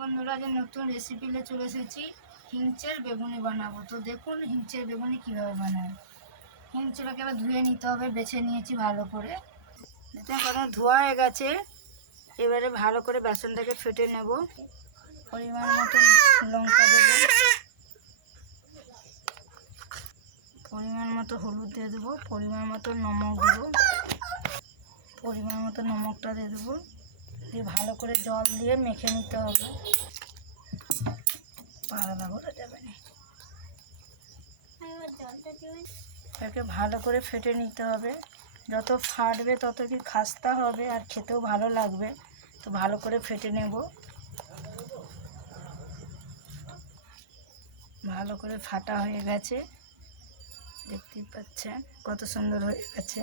বন্ধুরা, যে নতুন রেসিপি নিয়ে চলে এসেছি। হিংচের বেগুনি বানাবো। তো দেখুন হিংচের বেগুনি কীভাবে বানায়। হিংচটাকে আবার ধুয়ে নিতে হবে, বেছে নিয়েছি ভালো করে। দেখুন প্রথমে ধোয়া হয়ে গেছে। এবারে ভালো করে বেসনটাকে ফেটে নেব। পরিমাণ মতন লঙ্কা দেবো, পরিমাণ মতো হলুদ দিয়ে দেবো, পরিমাণ মতো নমক দেবো, পরিমাণ মতো নমকটা দিয়ে দেবো। দিয়ে ভালো করে জল দিয়ে মেখে নিতে হবে। আলাদা হতে যাবে না, এটাকে ভালো করে ফেটে নিতে হবে। যত ফাটবে তত কি খাস্তা হবে আর খেতেও ভালো লাগবে। তো ভালো করে ফেটে নেব। ভালো করে ফাটা হয়ে গেছে, দেখতেই পাচ্ছেন কত সুন্দর হয়ে গেছে।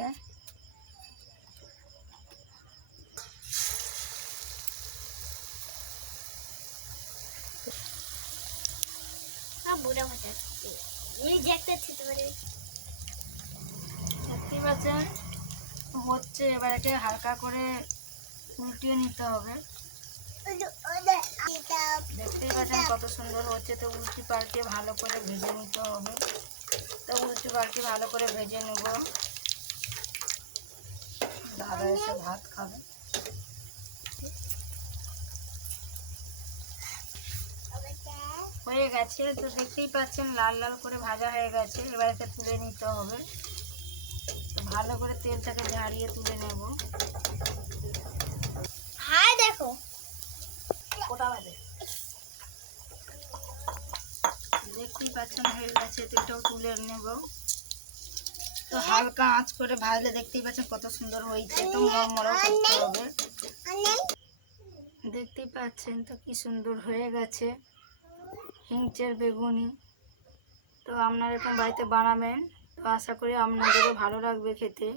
দেখতেই পাচ্ছেন হচ্ছে। এবার একে হালকা করে উল্টিয়ে নিতে হবে। দেখতেই পাচ্ছেন কত সুন্দর হচ্ছে। তো উল্টি পাল্টে ভালো করে ভেজে নিতে হবে। তো উল্টি পাল্টে ভালো করে ভেজে নেব। দাদা এসে ভাত খাবে। হয়ে গেছে। তো দেখতেই পাচ্ছেন লাল লাল করে ভাজা হয়ে গেছে। এবার একে তুলে নিতে হবে। তো ভালো করে তেলটাকে ঝাড়িয়ে তুলে নেব। হাই দেখো কোটা বাজে। দেখতেই পাচ্ছেন হয়ে গেছে। তো এটাও তুলে নেব। তো হালকা আঁচ করে ভাজলে দেখতেই পাচ্ছেন কত সুন্দর হয়েছে। তো মরমরাও করতে হবে। দেখতেই পাচ্ছেন তো কি সুন্দর হয়ে গেছে হিংচের বেগুনি। তো আপনারা এরকম বাড়িতে বানাবেন। তো আশা করি আপনাদেরও ভালো লাগবে খেতে।